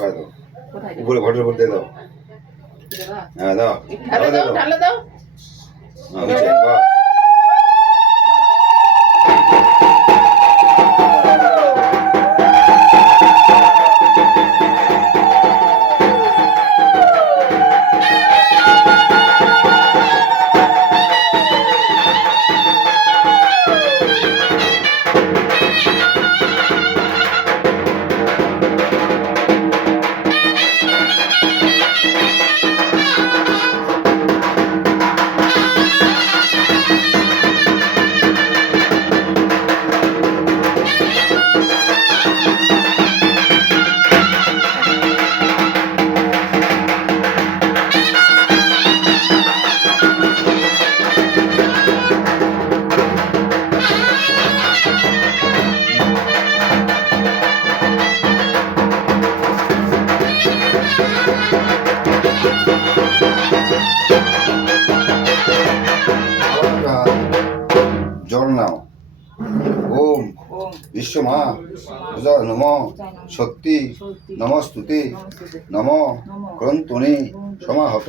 কোথায় দাও উপরে ঘটের উপর দিয়ে দাও হ্যাঁ দাও ঢালে দাও নিচে বাস জল নাও ওম বিশ্বমা পূজা নম শক্তি নমস্তুতে নম ক্রন্তনে সমাহত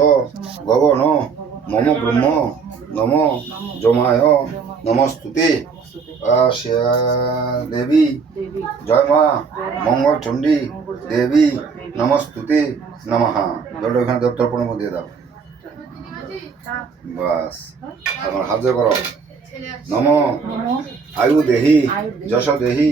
গগন মম ব্রহ্ম নম যমায় নমস্তুতে দেবী জয় মা মঙ্গল চণ্ডী দেবী নমস্তুতে নমঃ জলটা ওখানে তর্পণের মধ্যে দাও বাস আমার হাত জোড় করো নম আয়ু দেহি যশ দেহি